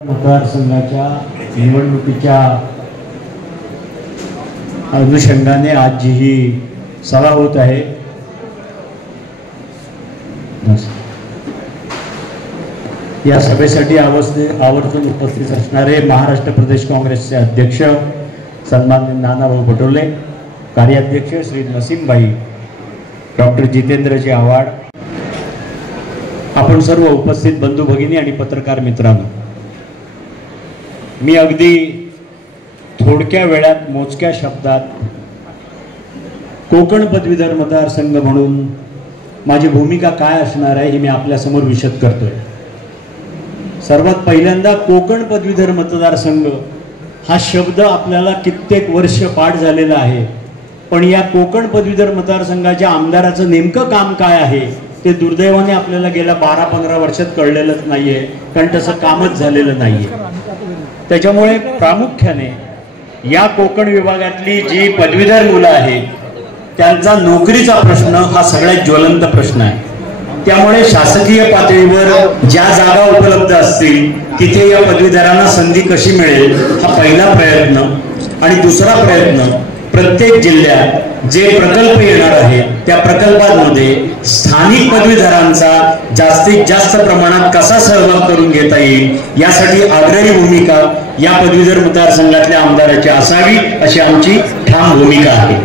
मतदारसंघाच्या निवडणुकीच्या अनुषंगाने आज जी ही सभा होत आहे, या सभेसाठी आवर्जून उपस्थित असणारे महाराष्ट्र प्रदेश काँग्रेसचे अध्यक्ष सन्माननीय नानाभाऊ पटोले, कार्याध्यक्ष श्री नसीमभाई, डॉक्टर जितेंद्रजी आव्हाड, आपण सर्व उपस्थित बंधू भगिनी आणि पत्रकार मित्रांनो, मी अगदी थोडक्या वेळात मोजक्या शब्दात कोकण पदवीधर मतदारसंघ म्हणून माझी भूमिका काय असणार आहे हे मी आपल्या समोर विशद करतोय। सर्वात पहिल्यांदा कोकण पदवीधर मतदारसंघ हा शब्द आपल्याला कित्येक वर्ष पाठ झालेला आहे, पण या कोकण पदवीधर मतदारसंघाच्या आमदाराचं नेमकं काम काय आहे ते दुर्दैवाने आपल्याला गेल्या 12-15 वर्षात कळलेलंच नाहीये, कारण तसं कामच झालेलं नाहीये। त्याच्यामुळे प्रामुख्याने या कोकण विभागातली जी पदवीधर मुलं आहेत त्यांचा नोकरीचा प्रश्न हा सगळ्यात ज्वलंत प्रश्न आहे। त्यामुळे शासकीय पातळीवर ज्या जागा उपलब्ध असतील तिथे या पदवीधरांना संधी कशी मिळेल हा पहिला प्रयत्न, आणि दुसरा प्रयत्न प्रत्येक जिल्ह्यात जे प्रकल्प येणार आहेत त्या प्रकल्पांमध्ये स्थानिक पदवीधरांचा जास्तीत जास्त प्रमाणात कसा सहभाग करून घेता येईल यासाठी आग्रही भूमिका या पदवीधर मतदारसंघातल्या आमदाराची असावी अशी आमची ठाम भूमिका आहे।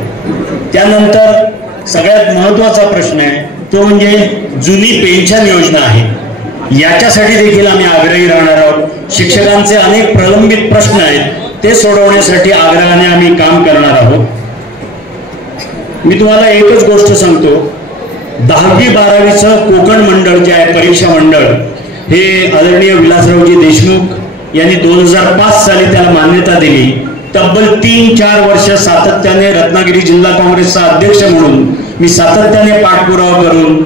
त्यानंतर सगळ्यात महत्त्वाचा प्रश्न आहे तो म्हणजे जुनी पेन्शन योजना आहे, याच्यासाठी देखील आम्ही आग्रही राहणार आहोत। शिक्षकांचे अनेक प्रलंबित प्रश्न आहेत ते सोडवण्यासाठी आग्रहाने आम्ही काम करणार आहोत। मी तुम्हाला एकच गोष्ट सांगतो, 10वी-12वीचं कोकण मंडळ जे आहे, परीक्षा मंडळ, हे आदरणीय विलासरावजी देशमुख यांनी 2005 साली त्याला मान्यता दिली। तब्बल 3-4 वर्ष सातत्याने रत्नागिरी जिल्हा काँग्रेसचा अध्यक्ष म्हणून मी सातत्याने पाठपुरावा करून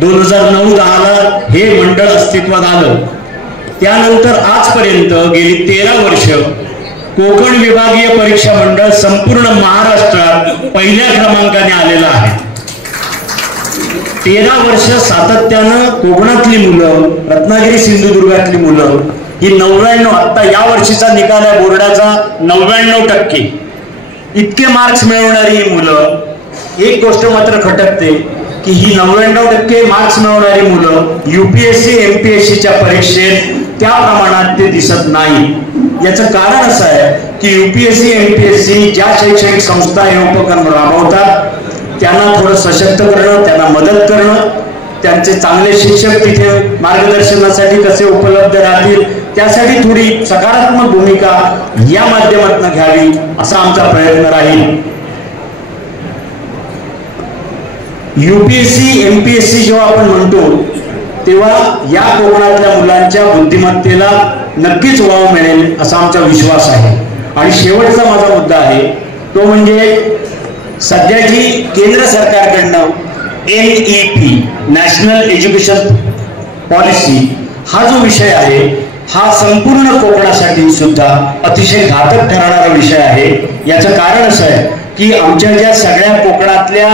2009-10ला हे मंडळ अस्तित्वात आलं। त्यानंतर आजपर्यंत गेली 13 वर्ष कोकण विभागीय परीक्षा मंडळ संपूर्ण महाराष्ट्रात पहिल्या क्रमांकाने आलेला आहे। 13 वर्ष सातत्यानं कोकणातली मुलं, रत्नागिरी सिंधुदुर्गातली मुलं ही 99, आता या वर्षीचा निकाल आहे बोर्डाचा 99% इतके मार्क्स मिळवणारी ही मुलं, एक गोष्ट मात्र खटकते की ही 99% मार्क्स मिळवणारी मुलं UPSC MPSCच्या परीक्षेत त्या प्रमाणात ते दिसत नाही। याचं कारण असं आहे की UPSC MPSC ज्या शैक्षणिक संस्था हे उपक्रम राबवतात त्यांना थोडं सशक्त करणं, त्यांना मदत करणं, त्यांचे चांगले शिक्षक तिथे मार्गदर्शनासाठी कसे उपलब्ध राहतील त्यासाठी थोडी सकारात्मक भूमिका या माध्यमातून घ्यावी असा आमचा प्रयत्न राहील। UPSC MPSC जेव्हा आपण म्हणतो तेव्हा या कोकणातल्या मुलांच्या बुद्धिमत्तेला नक्कीच वाव मिळेल असा आमचा विश्वास आहे। आणि शेवटचा माझा मुद्दा आहे तो म्हणजे सध्याची केंद्र सरकारकडनं NEP नॅशनल एज्युकेशन पॉलिसी हा जो विषय आहे हा संपूर्ण कोकणासाठी सुद्धा अतिशय घातक ठरणारा विषय आहे। याचं कारण असं आहे की आमच्या ज्या सगळ्या कोकणातल्या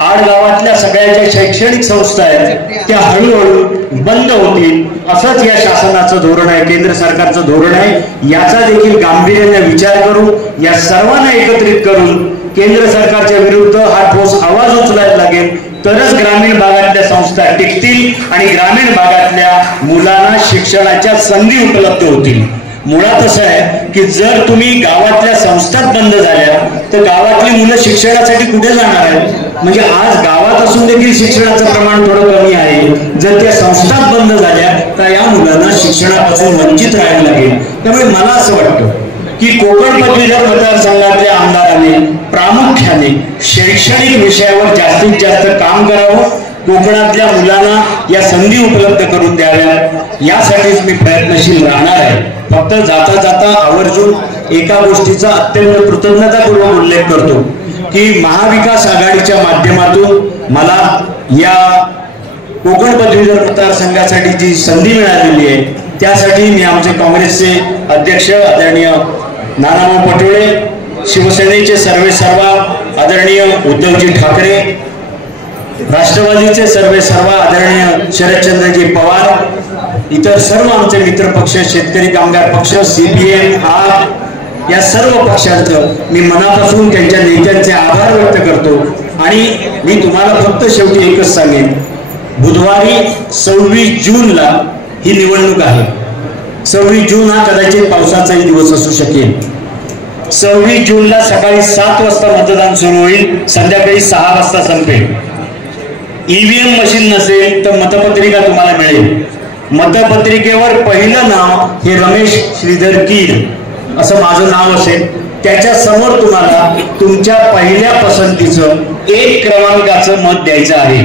आडगावातल्या सगळ्या ज्या शैक्षणिक संस्था आहेत त्या हळूहळू बंद होतील असंच या शासनाचं धोरण आहे, केंद्र सरकारचं धोरण आहे। याचा देखील गांभीर्याने विचार करून या सर्वांना एकत्रित करून केंद्र सरकारच्या विरुद्ध हा ठोस आवाज उचलायला लागेल, तरच ग्रामीण भागातल्या संस्था टिकतील आणि ग्रामीण भागातल्या मुलांना शिक्षणाच्या संधी उपलब्ध होतील। मुळात असं आहे की जर तुम्ही गावातल्या संस्थात बंद झाल्या तर गावातली मुलं शिक्षणासाठी कुठे जाणार आहेत? म्हणजे आज गावात असून देखील शिक्षणाचं प्रमाण थोडं कमी आहे। जर त्या संस्थात बंद झाल्या तर या मुलांना शिक्षणापासून वंचित राहायला लागेल। त्यामुळे मला असं वाटतं की कोकण पदवीधर मतदारसंघातल्या आमदारांनी प्रामुख्याने शैक्षणिक विषयावर जास्तीत जास्त काम करावं, कोकणातल्या मुलांना या संधी उपलब्ध करून द्याव्या यासाठीच मी प्रयत्नशील राहणार आहे। फक्त जाता जाता आवर्जून एका गोष्टीचा अत्यंत कृतज्ञतापूर्वक उल्लेख करतो की महाविकास आघाडीच्या माध्यमातून मला या कोकण पदवीधर मतदारसंघासाठी जी संधी मिळालेली आहे त्यासाठी मी आमचे काँग्रेसचे अध्यक्ष आदरणीय नानाभाऊ पटोले, शिवसेनेचे सर्वेसर्वा आदरणीय उद्धवजी ठाकरे, राष्ट्रवादीचे सर्वेसर्वा आदरणीय शरदचंद्रजी पवार, इतर सर्व आमचे मित्र पक्ष, शेतकरी कामगार पक्ष, CPM, आप या सर्व पक्षांचं मी मनापासून त्यांच्या नेत्यांचे आभार व्यक्त करतो। आणि मी तुम्हाला फक्त शेवटी एकच सांगेन, बुधवारी 26 जूनला ही निवडणूक आहे। 26 जून हा कदाचित पावसाचाही दिवस असू शकेल। 26 जूनला सकाळी 7 वाजता मतदान सुरू होईल, संध्याकाळी 6 वाजता संपेल। EVM मशीन नसेल तर मतपत्रिका तुम्हाला मिळेल। मतपत्रिकेवर पहिलं नाव हे रमेश श्रीधर कीर असं माझं नाव असेल, त्याच्या समोर तुम्हाला तुमच्या पहिल्या पसंतीचं 1 क्रमांकाचं मत द्यायचं आहे।